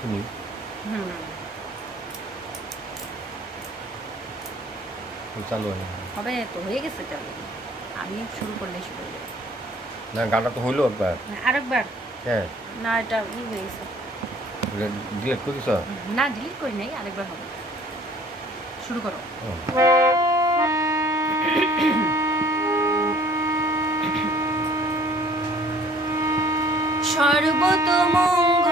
শুনি। চালু হবে তো হয়ে গেছে চালু। আমি শুরু করলে শুরু হয়ে যাবে। না গানটা তো হইল একবার। হ্যাঁ, আরেকবার? হ্যাঁ। না এটা ই হয়ে গেছে। ডিলিট করিস না ডিলিট করি নাই আরেকবার হবে। শুরু করো। সর্বতমঙ্গ